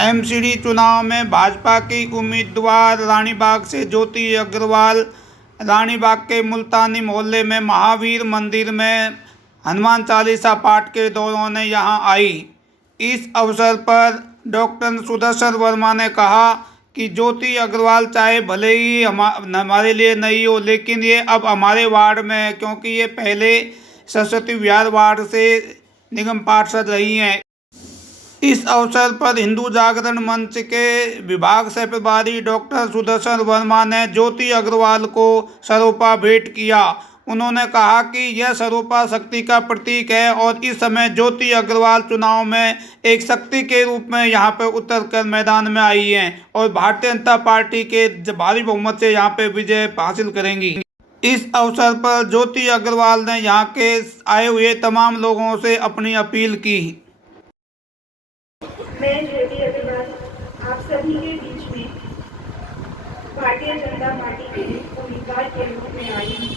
MCD चुनाव में भाजपा की उम्मीदवार रानीबाग से ज्योति अग्रवाल रानीबाग के मुल्तानी मोहल्ले में महावीर मंदिर में हनुमान चालीसा पाठ के दौरान यहां आई। इस अवसर पर डॉक्टर सुदर्शन वर्मा ने कहा कि ज्योति अग्रवाल चाहे भले ही हमारे लिए नहीं हो, लेकिन ये अब हमारे वार्ड में है, क्योंकि ये पहले सरस्वती विहार वार्ड से निगम पार्षद रही हैं। इस अवसर पर हिंदू जागरण मंच के विभाग सह प्रभारी डॉक्टर सुदर्शन वर्मा ने ज्योति अग्रवाल को सरोपा भेंट किया। उन्होंने कहा कि यह सरोपा शक्ति का प्रतीक है और इस समय ज्योति अग्रवाल चुनाव में एक शक्ति के रूप में यहां पर उतरकर मैदान में आई हैं और भारतीय जनता पार्टी के भारी बहुमत से यहां पर विजय हासिल करेंगी। इस अवसर पर ज्योति अग्रवाल ने यहां के आए हुए तमाम लोगों से अपनी अपील की। मैं ज्योति अग्रवाल आप सभी के बीच में भारतीय जनता पार्टी के उम्मीदवार के रूप में आई हूँ।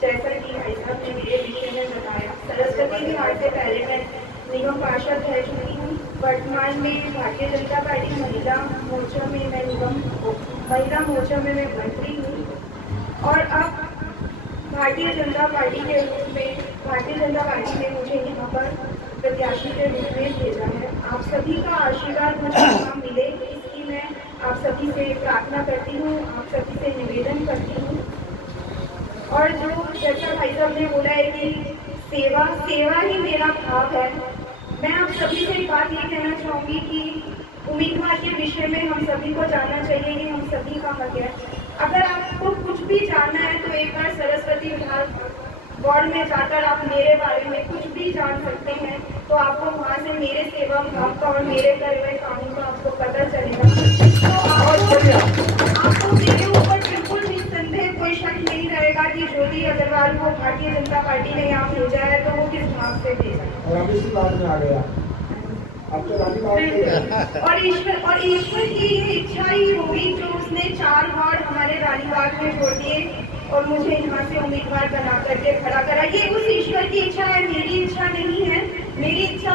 जैसा कि भाई साहब ने मेरे विषय में बताया, सरस्वती विहार से पहले मैं निगम पार्षद रह चुकी हूँ। वर्तमान में भारतीय जनता पार्टी महिला मोर्चा में मैं मंत्री हूँ और अब भारतीय जनता पार्टी के रूप में भारतीय जनता पार्टी ने मुझे यहाँ पर प्रत्याशी के रूप में भेजा है। आप सभी का आशीर्वाद मुझे यहाँ मिले, इसकी मैं आप सभी से प्रार्थना करती हूँ, आप सभी से निवेदन करती हूँ। और जो जैसा भाई साहब ने बोला है कि सेवा ही मेरा भाव है, मैं आप सभी से एक बात ये कहना चाहूँगी कि उम्मीदवार के विषय में हम सभी को जानना चाहिए कि हम सभी का हक है। अगर आपको कुछ भी जानना है तो एक बार सरस्वती विहार वार्ड में जाकर आप मेरे बारे में कुछ भी जान सकते हैं, तो आपको वहाँ से मेरे सेवा भाव का और मेरे करे हुए कामों का आपको पता चलेगा। तो आपको मेरे ऊपर बिल्कुल निस्संदेह कोई शक नहीं रहेगा कि ज्योति अग्रवाल को भारतीय जनता पार्टी ने यहाँ भेजा है तो वो किस भाव से भेजा और ईश्वर की ये इच्छा ही होगी जो उसने 4 वार्ड हमारे रानीबाग में जोड़ दिए और मुझे यहाँ से उम्मीदवार बना करके खड़ा करा। ये उस ईश्वर की इच्छा है, मेरी इच्छा नहीं है। मेरी इच्छा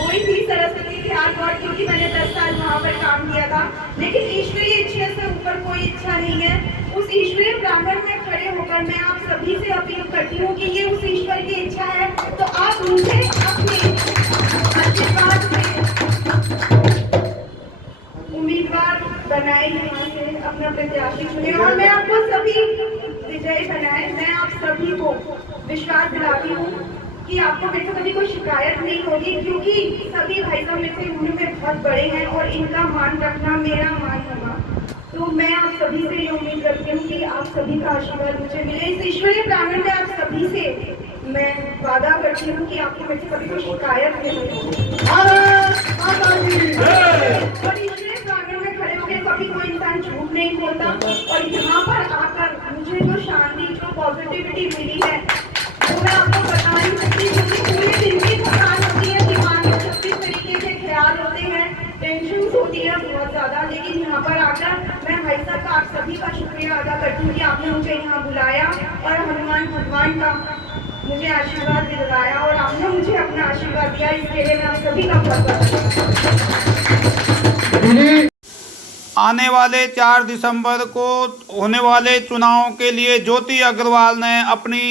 वही थी सरस्वती विहार वार्ड, क्योंकि मैंने 10 साल वहाँ पर काम किया था, लेकिन ईश्वरीय इच्छा से ऊपर कोई इच्छा नहीं है। उस ईश्वरीय प्रांगण में खड़े होकर मैं आप सभी से अपील करती हूँ कि ये उस ईश्वर की इच्छा है, तो आप मुझे अपने आशीर्वाद से उम्मीदवार बनाए, यहाँ से अपना प्रत्याशी चुने और मैं आपको सभी विजयी बनाए। मैं आप सभी को विश्वास दिलाती हूँ कि आपको मेरे से कभी कोई शिकायत नहीं होगी, क्योंकि सभी भाई साहब मेरे से उम्र में बहुत बड़े हैं और इनका मान रखना मेरा मान होगा। तो मैं आप सभी से ये उम्मीद करती हूँ कि आप सभी का आशीर्वाद मुझे मिले। इस ईश्वरीय प्रांगण में आप सभी से मैं वादा करती हूँ कि आपको मेरे से कभी कोई शिकायत नहीं होगी और ईश्वरीय प्रांगण में खड़े होकर कभी कोई इंसान झूठ नहीं बोलता। और यहाँ पर आकर मुझे जो शांति, जो पॉजिटिविटी मिली है वो मैं आपको बता नहीं सकती, क्योंकि पूरे दिन की थकान होती है, दिमाग में 36 तरीके के ख्याल होते हैं, टेंशन होती है बहुत ज़्यादा, लेकिन यहाँ पर आकर मैं भाई साहब का आप सभी का शुक्रिया अदा करती हूँ कि आपने मुझे यहाँ बुलाया और हनुमान भगवान का मुझे आशीर्वाद दिलाया और आपने मुझे अपना आशीर्वाद दिया। इसके लिए मैं आप सभी का बहुत आने वाले 4 दिसंबर को होने वाले चुनाव के लिए ज्योति अग्रवाल ने अपनी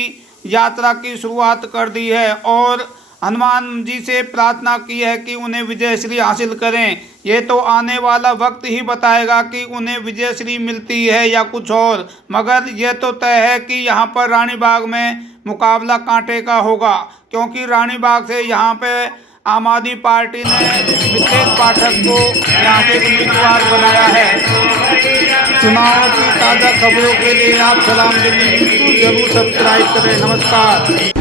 यात्रा की शुरुआत कर दी है और हनुमान जी से प्रार्थना की है कि उन्हें विजयश्री हासिल करें। ये तो आने वाला वक्त ही बताएगा कि उन्हें विजयश्री मिलती है या कुछ और, मगर यह तो तय है कि यहाँ पर रानीबाग में मुकाबला कांटे का होगा, क्योंकि रानीबाग से यहाँ पे आम आदमी पार्टी ने मितेश पाठक को यहाँ के उम्मीदवार बनाया है। चुनाव की ताज़ा खबरों के लिए आप सलाम दिल्ली न्यूज़ को जरूर सब्सक्राइब करें। नमस्कार।